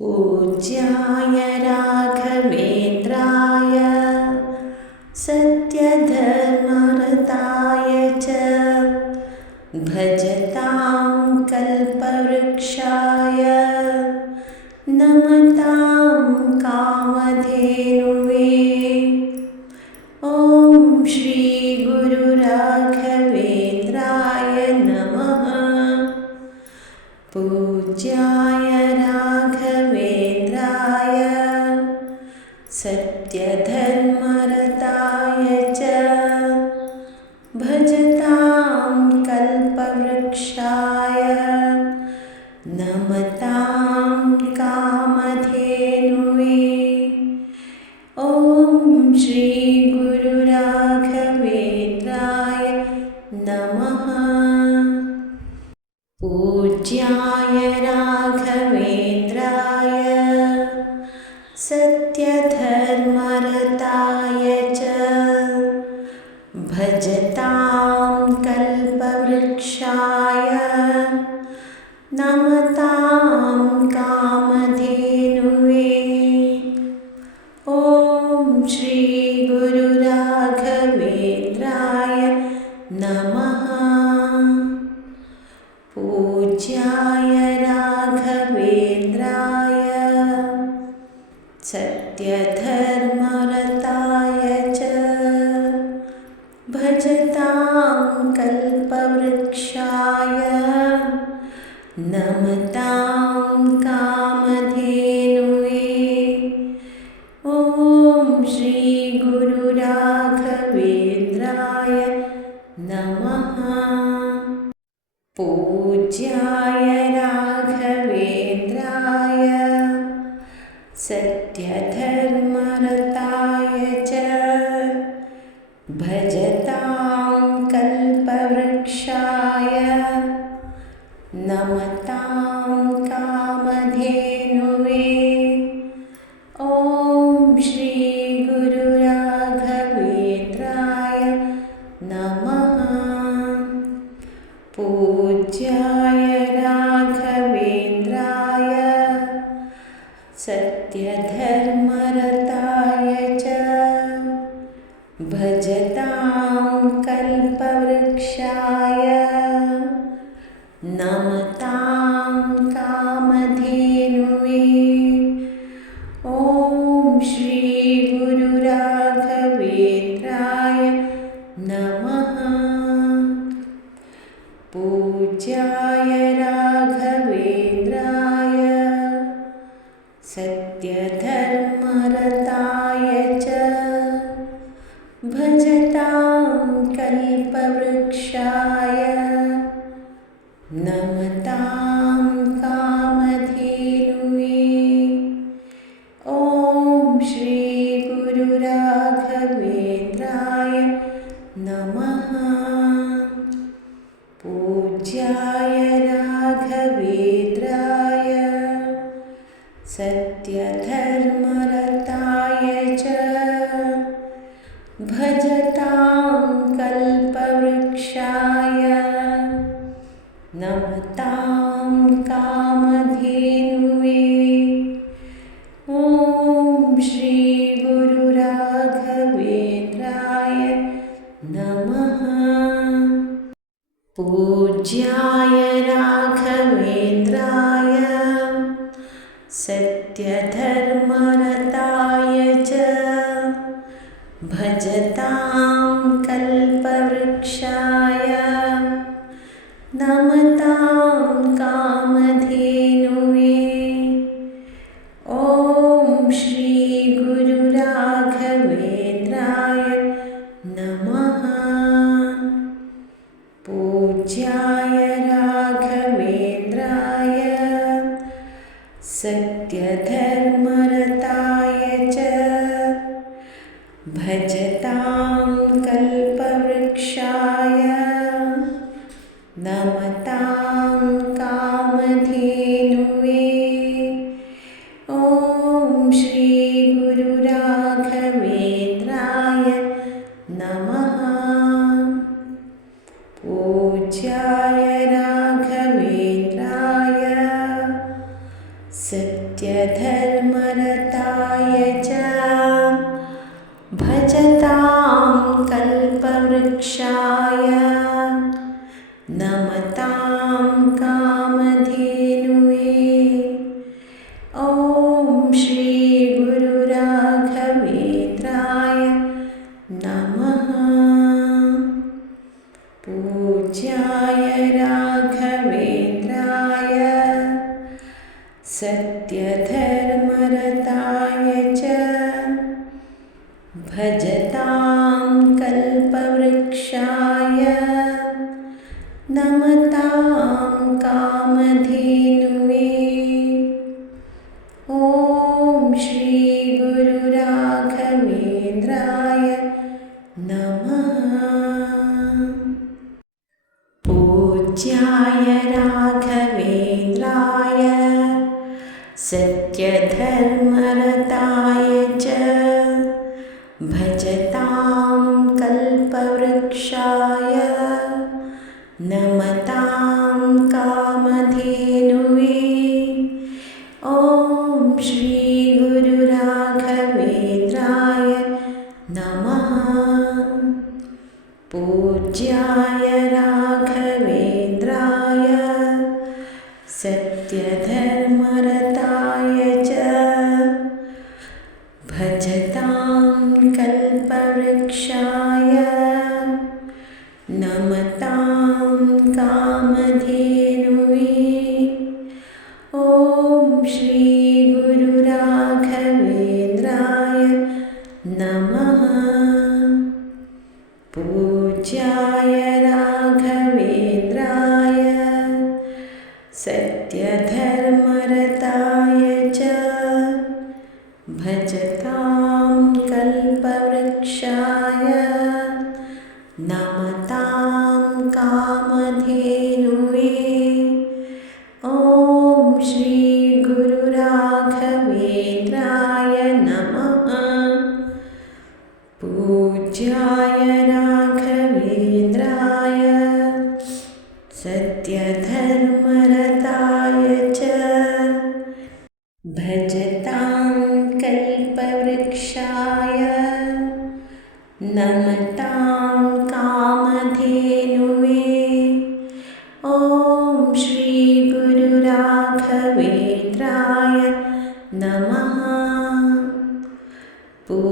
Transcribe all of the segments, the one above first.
पूज्याय राघवेन्द्राय सत्यधर्मरताय च भज नमतां कामधेनुवे। ॐ श्रीगुरुराघवेन्द्राय नमः। पूज्याय राघवेन्द्राय। सत्यधर्मरत् पूज्याय राघवेन्द्राय सत्यधर्मरताय च भजता पूज्याय राघवेन्द्राय सत्यधर्म कल्पवृक्षाय नमतां कामधेनुवे। ॐ श्रीगुरुराघवेन्द्राय नमः। पूज्याय राघवेन्द्राय। सत्यधर्मरताय श्रीगुरुराघवेन्द्राय नमः। पूज्याय राघवेन्द्राय सत्यधर्मरताय च भजतां कल्पवृक्षाय सत्यधर्मरताय नमतां कामधेनुवे। ॐ श्रीगुरुराघवेन्द्राय नमः। पूज्याय राघवेन्द्राय। सत्यधर्मरताय च। भजतां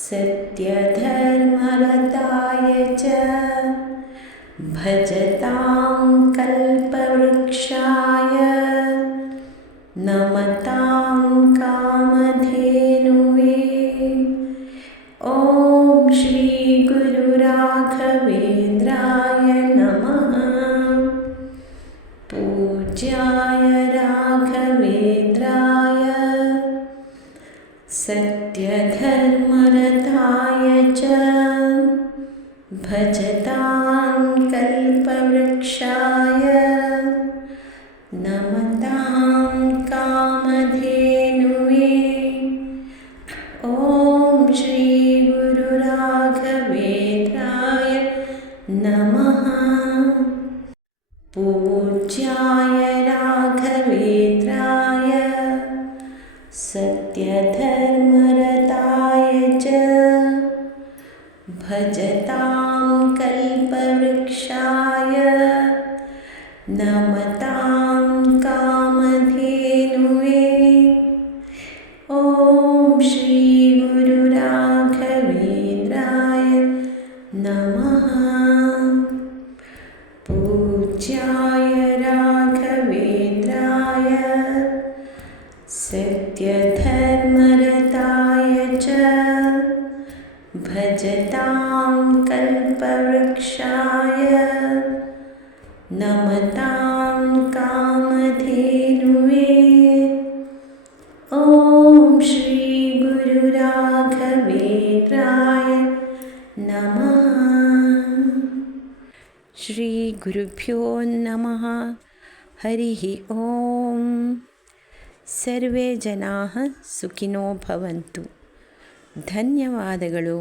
सत्यधर्मरताय च। भजतां भजतां कल्पवृक्षाय नमतां कामधेनुवे। ॐ श्रीगुरुराघवेन्द्राय नमः। पूज्याय श्रीगुरुराघवेन्द्राय नमः श्रीगुरुभ्यो नमः हरिः ॐ ಸರ್ವೇ ಜನಾಃ ಸುಖಿನೋ ಭವಂತು ಧನ್ಯವಾದಗಳು